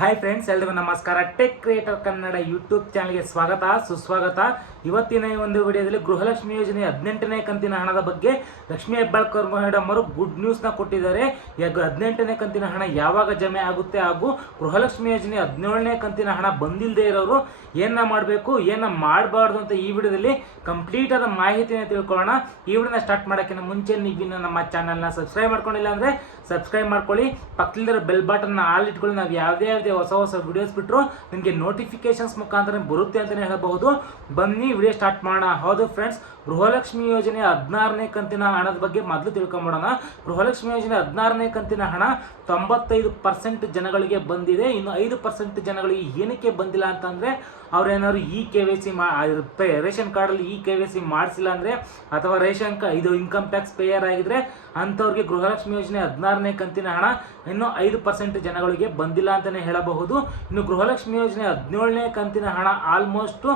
Hi friends, ಎಲ್ರಿಗೂ ನಮಸ್ಕಾರ. Tech creator Kannada YouTube ಚಾನಲ್ಗೆ ಸ್ವಾಗತ ಸುಸ್ವಾಗತ. ಇವತ್ತಿನ ಈ ಒಂದು ವಿಡಿಯೋದಲ್ಲಿ ಗೃಹಲಕ್ಷ್ಮಿ ಯೋಜನೆ 18ನೇ ಕಂತಿನ ಹಣದ ಬಗ್ಗೆ ಲಕ್ಷ್ಮೀ ಹೆಬ್ಬಾಳ್ಕರ್ ಮೇಡಮ್ ಅವರು ಗುಡ್ ನ್ಯೂಸ್ನ ಕೊಟ್ಟಿದ್ದಾರೆ. 18ನೇ ಕಂತಿನ ಹಣ ಯಾವಾಗ ಜಮೆ ಆಗುತ್ತೆ ಹಾಗೂ ಗೃಹಲಕ್ಷ್ಮಿ ಯೋಜನೆ 17ನೇ ಕಂತಿನ ಹಣ ಬಂದಿಲ್ಲದೆ ಇರೋರು ಏನ ಮಾಡಬೇಕು ಏನ ಮಾಡಬಾರ್ದು ಅಂತ ಈ ವಿಡಿಯೋದಲ್ಲಿ ಕಂಪ್ಲೀಟ್ ಆದ ಮಾಹಿತಿನ ತಿಳ್ಕೊಳ್ಳೋಣ. ಈ ವಿಡಿಯೋನ ಸ್ಟಾರ್ಟ್ ಮಾಡೋಕ್ಕಿಂತ ಮುಂಚೆ ನೀವು ನಮ್ಮ ಚಾನಲ್ನ ಸಬ್ಸ್ಕ್ರೈಬ್ ಮಾಡ್ಕೊಂಡಿಲ್ಲ ಅಂದರೆ ಸಬ್ಸ್ಕ್ರೈಬ್ ಮಾಡ್ಕೊಳ್ಳಿ. ಪಕ್ಕದಲ್ಲಿರೋ ಬೆಲ್ ಬಟನ್ನ ಆಲ್ ಇಟ್ಕೊಳ್ಳಿ. ನಾವು ಯಾವುದೇ ಹೊಸ ವಿಡಿಯೋಸ್ ಬಿಟ್ಟರು ನಿಮಗೆ ನೋಟಿಫಿಕೇಶನ್ಸ್ ಮುಖಾಂತರ ಬರುತ್ತೆ ಅಂತಲೇ ಹೇಳಬಹುದು. ಬನ್ನಿ ವಿಡಿಯೋ ಸ್ಟಾರ್ಟ್ ಮಾಡೋಣ. ಹೌದು ಫ್ರೆಂಡ್ಸ್, ಗೃಹಲಕ್ಷ್ಮಿ ಯೋಜನೆ 16ನೇ ಕಂತಿನ ಹಣದ ಬಗ್ಗೆ ಮೊದಲು ತಿಳ್ಕೊಂಬಿಡೋಣ. ಗೃಹಲಕ್ಷ್ಮಿ ಯೋಜನೆ 16ನೇ ಕಂತಿನ ಹಣ 95% ಜನಗಳಿಗೆ ಬಂದಿದೆ. ಇನ್ನು 5% ಜನಗಳಿಗೆ ಏನಕ್ಕೆ ಬಂದಿಲ್ಲ ಅಂತಂದರೆ ಅವ್ರೇನಾದ್ರು KYC ರೇಷನ್ ಕಾರ್ಡಲ್ಲಿ KYC ಮಾಡಿಸಿಲ್ಲ ಅಂದರೆ ಅಥವಾ ಇದು ಇನ್ಕಮ್ ಟ್ಯಾಕ್ಸ್ ಪೇಯರ್ ಆಗಿದ್ರೆ ಅಂಥವ್ರಿಗೆ ಗೃಹಲಕ್ಷ್ಮಿ ಯೋಜನೆ 16ನೇ ಕಂತಿನ ಹಣ ಇನ್ನು 5% ಜನಗಳಿಗೆ ಬಂದಿಲ್ಲ ಅಂತಲೇ ಹೇಳಬಹುದು. ಇನ್ನು ಗೃಹಲಕ್ಷ್ಮಿ ಯೋಜನೆ 17ನೇ ಕಂತಿನ ಹಣ ಆಲ್ಮೋಸ್ಟ್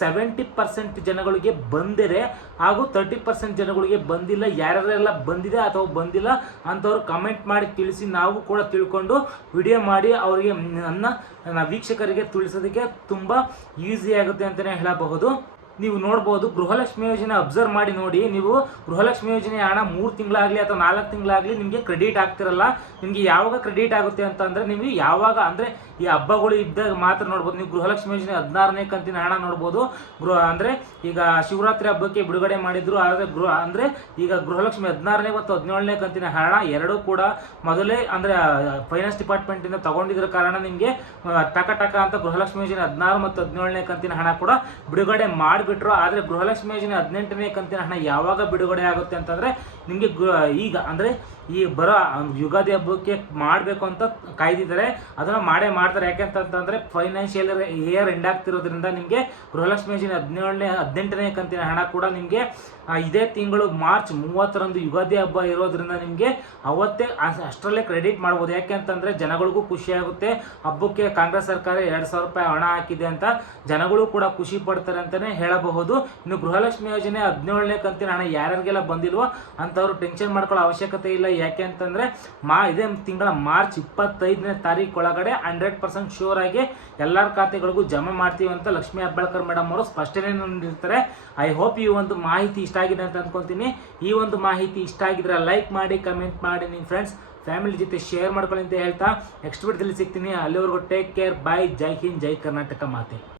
70% ಜನಗಳಿಗೆ ಬಂದಿದೆ ಹಾಗೂ 30% ಜನಗಳಿಗೆ ಬಂದಿಲ್ಲ. ಯಾರ್ಯಾರೆಲ್ಲ ಬಂದಿದೆ ಅಥವಾ ಬಂದಿಲ್ಲ ಅಂಥವ್ರು ಕಮೆಂಟ್ ಮಾಡಿ ತಿಳಿಸಿ. ನಾವು ಕೂಡ ತಿಳ್ಕೊಂಡು ವಿಡಿಯೋ ಮಾಡಿ ಅವರಿಗೆ ನನ್ನ ವೀಕ್ಷಕರಿಗೆ ತಿಳಿಸೋದಕ್ಕೆ ತುಂಬ ಈಸಿ ಆಗುತ್ತೆ ಅಂತಲೇ ಹೇಳಬಹುದು. ನೀವು ನೋಡ್ಬೋದು, ಗೃಹಲಕ್ಷ್ಮಿ ಯೋಜನೆ ಅಬ್ಸರ್ವ್ ಮಾಡಿ ನೋಡಿ. ನೀವು ಗೃಹಲಕ್ಷ್ಮಿ ಯೋಜನೆ ಹಣ 3 ತಿಂಗಳಾಗಲಿ ಅಥವಾ 4 ತಿಂಗಳಾಗಲಿ ನಿಮಗೆ ಕ್ರೆಡಿಟ್ ಆಗ್ತಿರಲ್ಲ. ನಿಮಗೆ ಯಾವಾಗ ಕ್ರೆಡಿಟ್ ಆಗುತ್ತೆ ಅಂತಂದರೆ ನೀವು ಯಾವಾಗ ಅಂದರೆ ಈ ಹಬ್ಬಗಳು ಇದ್ದಾಗ ಮಾತ್ರ ನೋಡ್ಬೋದು. ನೀವು ಗೃಹಲಕ್ಷ್ಮಿ ಯೋಜನೆ 16ನೇ ಕಂತಿನ ಹಣ ನೋಡ್ಬೋದು. ಅಂದರೆ ಈಗ ಶಿವರಾತ್ರಿ ಹಬ್ಬಕ್ಕೆ ಬಿಡುಗಡೆ ಮಾಡಿದ್ರು. ಆದರೆ ಈಗ ಗೃಹಲಕ್ಷ್ಮಿ 16ನೇ ಮತ್ತು 17ನೇ ಕಂತಿನ ಹಣ ಎರಡೂ ಕೂಡ ಮೊದಲೇ ಅಂದರೆ ಫೈನಾನ್ಸ್ ಡಿಪಾರ್ಟ್ಮೆಂಟಿಂದ ತಗೊಂಡಿದ್ರ ಕಾರಣ ನಿಮಗೆ ಟಕ ಅಂತ ಗೃಹಲಕ್ಷ್ಮಿ ಯೋಜನೆ 16 ಮತ್ತು 17ನೇ ಕಂತಿನ ಹಣ ಕೂಡ ಬಿಡುಗಡೆ ಮಾಡಿಬಿಟ್ರು. ಆದರೆ ಗೃಹಲಕ್ಷ್ಮಿ ಯೋಜನೆ 18ನೇ ಕಂತಿನ ಹಣ ಯಾವಾಗ ಬಿಡುಗಡೆ ಆಗುತ್ತೆ ಅಂತಂದರೆ ನಿಮಗೆ ಈಗ ಅಂದರೆ ಈ ಬರೋ ಯುಗಾದಿ ಹಬ್ಬಕ್ಕೆ ಮಾಡಬೇಕು ಅಂತ ಕಾಯ್ದಿದ್ದಾರೆ. ಅದನ್ನು ಮಾಡ್ತಾರೆ. ಯಾಕೆಂತಂದರೆ ಫೈನಾನ್ಷಿಯಲ್ ಇಯರ್ ಎಂಡ್ ಆಗ್ತಿರೋದ್ರಿಂದ ನಿಮಗೆ ಗೃಹಲಕ್ಷ್ಮಿ ಯೋಜನೆ 18ನೇ ಕಂತಿನ ಹಣ ಕೂಡ ನಿಮಗೆ ಇದೇ ತಿಂಗಳು ಮಾರ್ಚ್ 30ರಂದು ಯುಗಾದಿ ಹಬ್ಬ ಇರೋದ್ರಿಂದ ನಿಮಗೆ ಅವತ್ತೇ ಅಷ್ಟರಲ್ಲೇ ಕ್ರೆಡಿಟ್ ಮಾಡ್ಬೋದು. ಯಾಕೆಂತಂದರೆ ಜನಗಳಿಗೂ ಖುಷಿ ಆಗುತ್ತೆ. ಹಬ್ಬಕ್ಕೆ ಕಾಂಗ್ರೆಸ್ ಸರ್ಕಾರ 2,000 ರೂಪಾಯಿ ಹಣ ಹಾಕಿದೆ ಅಂತ ಜನಗಳು ಕೂಡ ಖುಷಿ ಪಡ್ತಾರೆ ಅಂತಲೇ ಹೇಳಬಹುದು. ಇನ್ನು ಗೃಹಲಕ್ಷ್ಮಿ ಯೋಜನೆ 17ನೇ ಕಂತಿನ ಹಣ ಯಾರ್ಯಾರಿಗೆಲ್ಲ ಬಂದಿಲ್ವೋ ಅಂಥವ್ರು ಟೆನ್ಷನ್ ಮಾಡ್ಕೊಳ್ಳೋ ಅವಶ್ಯಕತೆ ಇಲ್ಲ. ಯಾಕೆ ಅಂತಂದರೆ ಇದೇ ತಿಂಗಳ ಮಾರ್ಚ್ 25ನೇ ತಾರೀಕು ಒಳಗಡೆ 100% ಶೋರ್ ಆಗಿ ಎಲ್ಲರ ಖಾತೆಗಳಿಗೂ ಜಮಾ ಮಾಡ್ತೀವಿ ಅಂತ ಲಕ್ಷ್ಮೀ ಹೆಬ್ಬಾಳ್ಕರ್ ಮೇಡಮ್ ಅವರು ಸ್ಪಷ್ಟನೆ ನೀಡಿರ್ತಾರೆ. ಐ ಹೋಪ್ ಈ ಒಂದು ಮಾಹಿತಿ ಇಷ್ಟ ಆಗಿದೆ ಅಂತ ಅಂದ್ಕೊತೀನಿ. ಈ ಒಂದು ಮಾಹಿತಿ ಇಷ್ಟ ಆಗಿದ್ರೆ ಲೈಕ್ ಮಾಡಿ, ಕಮೆಂಟ್ ಮಾಡಿ, ನಿಮ್ಮ ಫ್ರೆಂಡ್ಸ್ ಫ್ಯಾಮಿಲಿ ಜೊತೆ ಶೇರ್ ಮಾಡ್ಕೊಳ್ಳಿ ಅಂತ ಹೇಳ್ತಾ ನೆಕ್ಸ್ಟ್ ವಿಡಿಯೋದಲ್ಲಿ ಸಿಗ್ತೀನಿ. ಅಲ್ಲಿವರೆಗೂ ಟೇಕ್ ಕೇರ್, ಬಾಯ್, ಜೈ ಹಿಂದ್, ಜೈ ಕರ್ನಾಟಕ ಮಾತೆ.